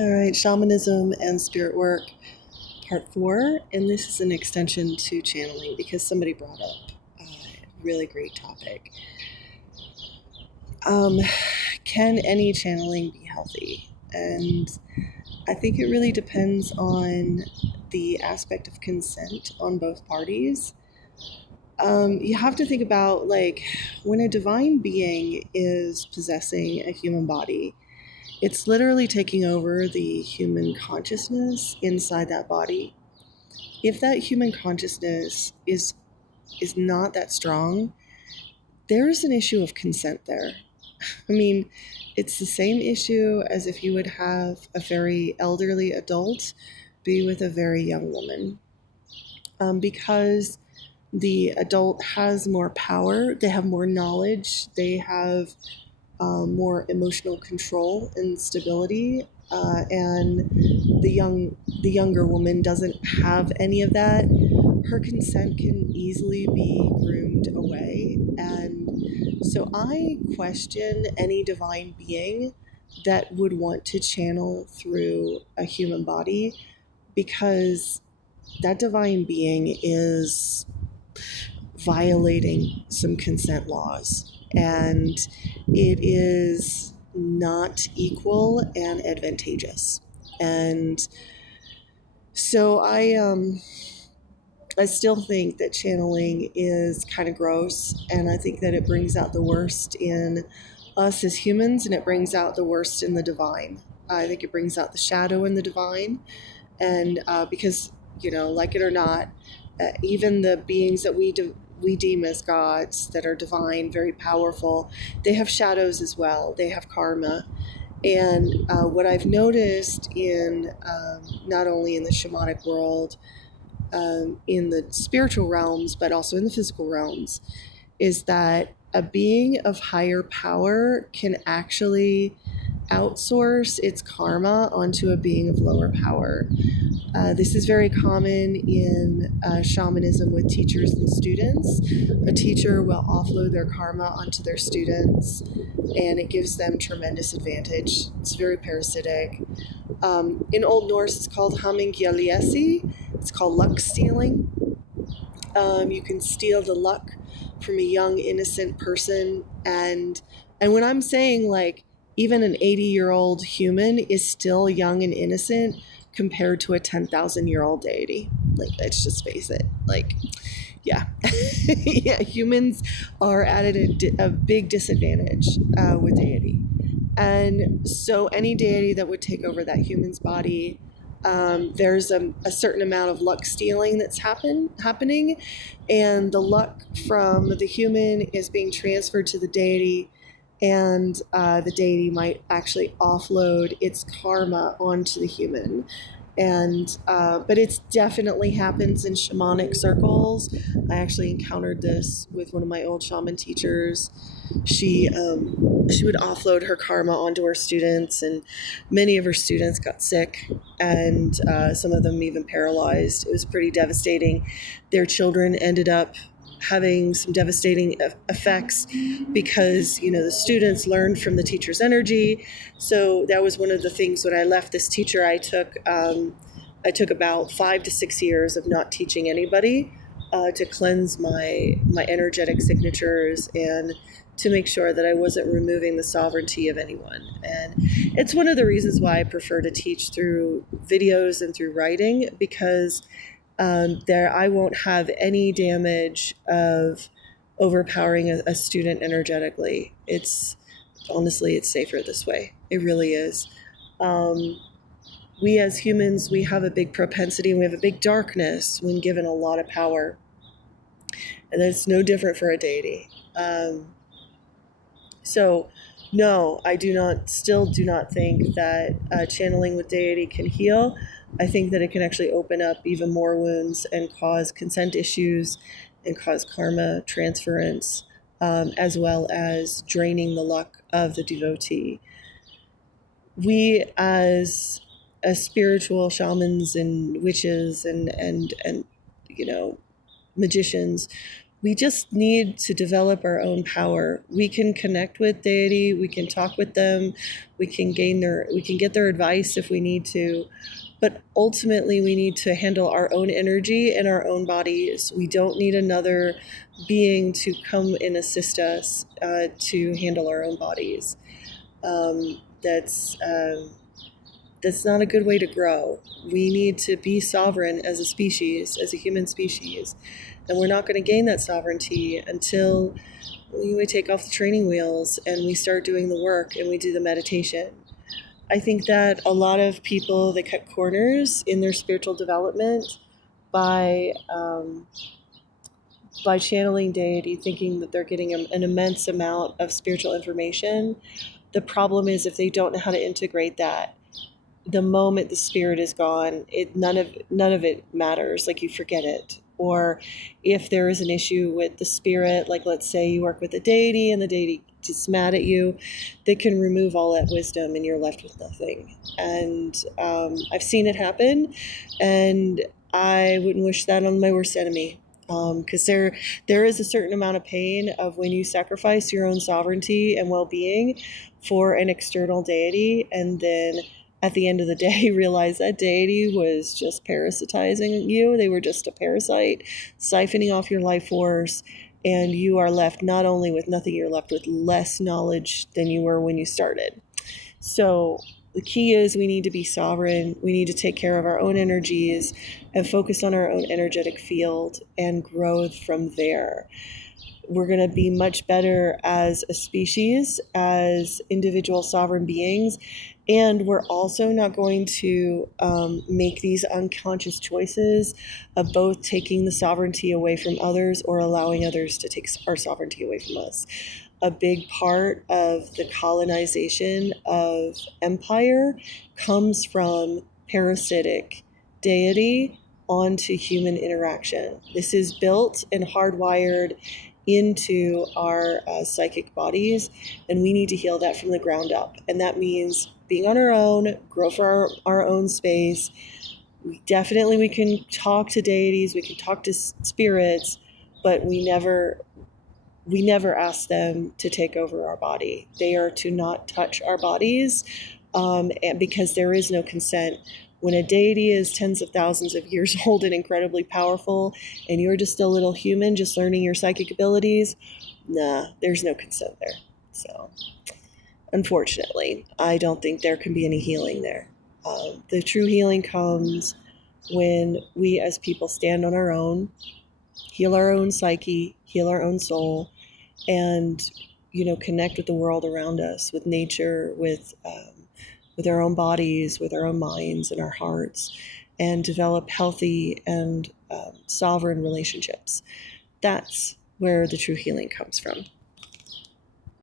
All right, Shamanism and Spirit Work, Part 4. And this is an extension to channeling because somebody brought up a really great topic. Um, can any channeling be healthy? And I think it really depends on the aspect of consent on both parties. You have to think about, like, when a divine being is possessing a human body, it's literally taking over the human consciousness inside that body. If that human consciousness is not that strong, there's an issue of consent there. I mean, it's the same issue as if you would have a very elderly adult be with a very young woman. Because the adult has more power, they have more knowledge, they have more emotional control and stability, and the younger woman doesn't have any of that. Her consent can easily be groomed away, and so I question any divine being that would want to channel through a human body, because that divine being is violating some consent laws, and it is not equal and advantageous. And so I still think that channeling is kind of gross, and I think that it brings out the worst in us as humans, and it brings out the worst in the divine. I think it brings out the shadow in the divine, and because, like it or not, even the beings that we deem as gods, that are divine, very powerful, they have shadows as well. They have karma. And what I've noticed in not only in the shamanic world, in the spiritual realms, but also in the physical realms, is that a being of higher power can actually outsource its karma onto a being of lower power. This is very common in shamanism with teachers and students. A teacher will offload their karma onto their students, and it gives them tremendous advantage. It's very parasitic. In Old Norse, it's called hamingialiesi. It's called luck stealing. You can steal the luck from a young, innocent person. And when I'm saying, like, even an 80-year-old human is still young and innocent compared to a 10,000-year-old deity. Like, let's just face it. Like, yeah. Yeah, humans are at a big disadvantage with deity. And so any deity that would take over that human's body, there's a certain amount of luck stealing that's happening, and the luck from the human is being transferred to the deity, and the deity might actually offload its karma onto the human. And but it definitely happens in shamanic circles. I actually encountered this with one of my old shaman teachers. She would offload her karma onto her students, and many of her students got sick, and some of them even paralyzed. It was pretty devastating. Their children ended up having some devastating effects because, the students learned from the teacher's energy. So that was one of the things. When I left this teacher, I took about 5 to 6 years of not teaching anybody, to cleanse my energetic signatures and to make sure that I wasn't removing the sovereignty of anyone. And it's one of the reasons why I prefer to teach through videos and through writing, because there I won't have any damage of overpowering a student energetically. It's honestly, it's safer this way. It really is. We as humans, we have a big propensity, and we have a big darkness when given a lot of power. And it's no different for a deity. So, no, I still do not think that channeling with deity can heal. I think that it can actually open up even more wounds and cause consent issues and cause karma transference, as well as draining the luck of the devotee. We, as spiritual shamans and witches and magicians, we just need to develop our own power. We can connect with deity, we can talk with them, we can get their advice if we need to, but ultimately we need to handle our own energy in our own bodies. We don't need another being to come and assist us to handle our own bodies. That's not a good way to grow. We need to be sovereign as a species, as a human species. And we're not going to gain that sovereignty until we take off the training wheels and we start doing the work and we do the meditation. I think that a lot of people, they cut corners in their spiritual development by channeling deity, thinking that they're getting an immense amount of spiritual information. The problem is if they don't know how to integrate that, the moment the spirit is gone, none of it matters. Like, you forget it. Or if there is an issue with the spirit, like let's say you work with a deity and the deity gets mad at you, they can remove all that wisdom and you're left with nothing. And I've seen it happen, and I wouldn't wish that on my worst enemy. Because there is a certain amount of pain of when you sacrifice your own sovereignty and well-being for an external deity, and then at the end of the day realize that deity was just parasitizing you. They were just a parasite siphoning off your life force, and you are left not only with nothing, you're left with less knowledge than you were when you started. So the key is we need to be sovereign. We need to take care of our own energies and focus on our own energetic field and grow from there. We're going to be much better as a species, as individual sovereign beings, and we're also not going to make these unconscious choices of both taking the sovereignty away from others or allowing others to take our sovereignty away from us. A big part of the colonization of empire comes from parasitic deity onto human interaction. This is built and hardwired into our psychic bodies, and we need to heal that from the ground up. And that means being on our own, grow for our own space. We can talk to deities, we can talk to spirits, but we never ask them to take over our body. They are to not touch our bodies, and because there is no consent. When a deity is tens of thousands of years old and incredibly powerful, and you're just a little human just learning your psychic abilities, there's no consent there. So, unfortunately, I don't think there can be any healing there. The true healing comes when we as people stand on our own, heal our own psyche, heal our own soul, and connect with the world around us, with nature, with our own bodies, with our own minds and our hearts, and develop healthy and sovereign relationships. That's where the true healing comes from.